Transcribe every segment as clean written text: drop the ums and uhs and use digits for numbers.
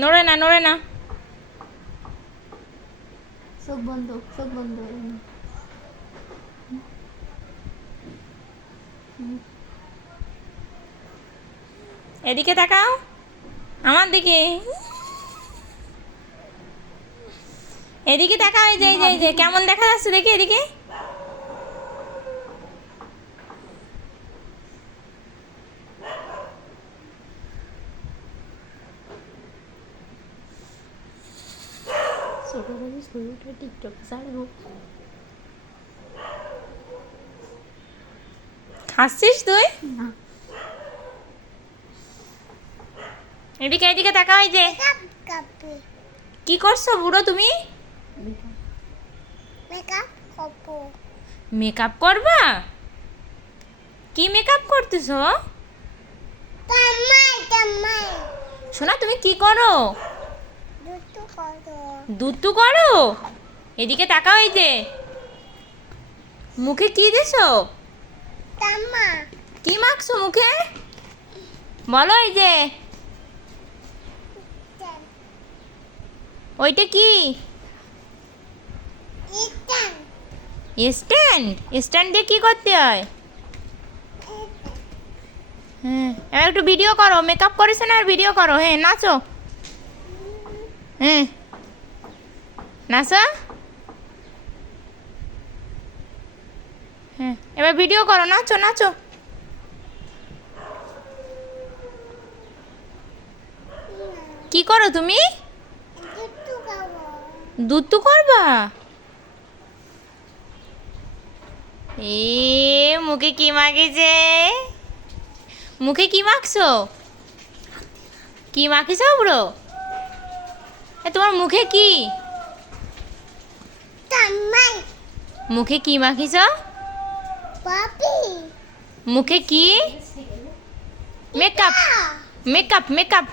নড়ে না, নড়ে না। চোখ বন্ধ, চোখ বন্ধ। এদিকে তাকাও, আমার দিকে। এদিকে তাকাও, এই যে এই যে এই যে কেমন দেখা যাচ্ছে দেখি এদিকে। ছোটবেলায় ছবিটা টিকটক ছাড়বো। হাসছিস তুই? না, এদিকে এদিকে তাকাও, এই যে। কি করছো বুড়ো তুমি? মেকআপ করবা? কি মেকআপ করতেছো? শোনা, তুমি কি করো? দুধটু করো? এদিকে তাকাও, এই যে। মুখে কি দিছো? কি মাখছো মুখে? বলো, এই যে। ওইটা কি? স্ট্যান্ড। স্ট্যান্ড দিয়ে কি করতে হয়? হ্যাঁ, এবার একটু ভিডিও করো। মেকআপ করেছে না, আর ভিডিও করো। হ্যাঁ, নাচো। হ্যাঁ, নাচো। হ্যাঁ, এবার ভিডিও করো, নাচো নাচো। কি করো তুমি? দুধ তো করবা? এ মুখে কি মাখিছে? মুখে কি মাখছো? কি মাখিছো বুড়ো? তোমার মুখে কি? মুখে কি মাখিছ? মুখে কি? মেকআপ। Makeup makeup.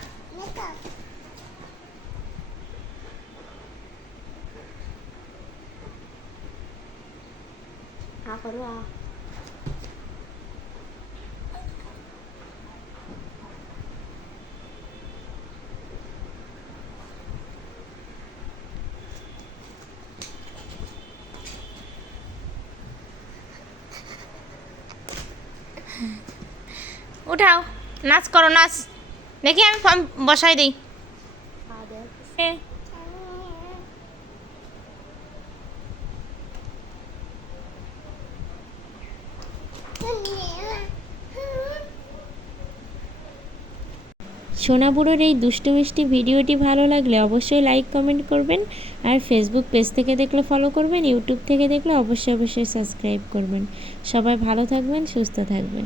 করো। উঠাও, নাচ করো, নাচ দেখি। আমি বসাই দিই। সোনাবুড়োর এই দুষ্টু মিষ্টি ভিডিওটি ভালো লাগলে অবশ্যই লাইক কমেন্ট করবেন, আর ফেসবুক পেজ থেকে দেখলে ফলো করবেন, ইউটিউব থেকে দেখলে অবশ্যই সাবস্ক্রাইব করবেন। সবাই ভালো থাকবেন, সুস্থ থাকবেন।